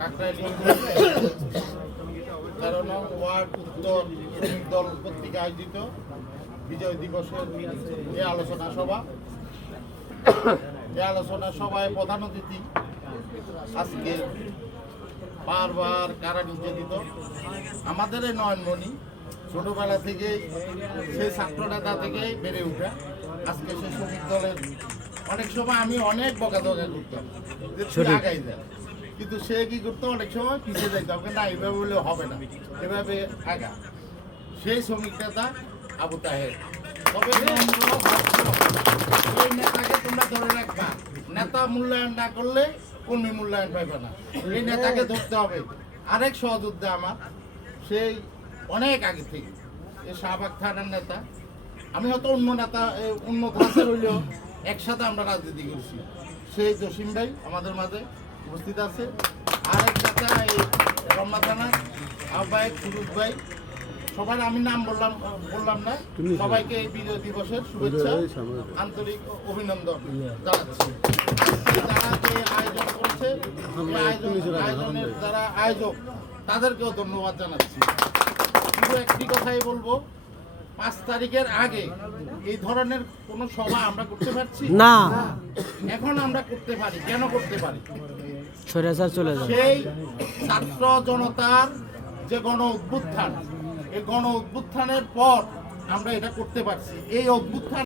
কাকরাইল 13 নং ওয়ার্ড উত্তর শ্রমিক দল কর্তৃক আয়োজিত বিজয় দিবসের এই আলোচনা সভা। এই আলোচনা সভায় প্রধান অতিথি আজকে বারবার কারা নির্যাতিত আমাদের এই নয়নমণি ছোটবেলা থেকেই সেই ছাত্র নেতা থেকেই বেড়ে ওঠা। আজকে সেই শ্রমিক দলের অনেক সময় আমি অনেক বকাঝকা করতাম যে তুই আগাই যা, কিন্তু সে কি করতো অনেক সময় পিছিয়ে যাইতো, আমাকে না এইভাবে বললে হবে না, এভাবে আগা। সেই শ্রমিক নেতা আবু তাহের। তবে এই নেতাকে তোমরা ধরে রাখবা, নেতা মূল্যায়ন না করলে কর্মী মূল্যায়ন পাইবে না। এই নেতাকে ধরতে হবে। আরেক সহযোদ্ধা আমার সেই অনেক আগে থেকে এই শাহবাগ থানার নেতা, আমি হয়তো অন্য নেতা অন্য ধাঁচের হইলেও একসাথে আমরা রাজনীতি করছি। সেই জসিম ভাই আমাদের মাঝে উপস্থিত আছে। আরেক নেতা এই রমনা থানার আহ্বায়ক সুরুজ ভাই। সবার আমি নাম বললাম না, সবাইকে এই বিজয় দিবসের শুভেচ্ছা আন্তরিক অভিনন্দন জানাচ্ছি। যারা যে আয়োজন করছে, আয়োজনের যারা আয়োজক তাদেরকেও ধন্যবাদ জানাচ্ছি। শুধু একটি কথাই বলবো, 5 তারিখের আগে এই ধরনের কোনো সভা আমরা করতে পারছি না। এখন আমরা করতে পারি, কেন করতে পারি? চলে যায় সেই ছাত্র জনতার যে গণ অভ্যুত্থান, এই গণ অভ্যুত্থানের পর আমরা এটা করতে পারছি। এই অভ্যুত্থান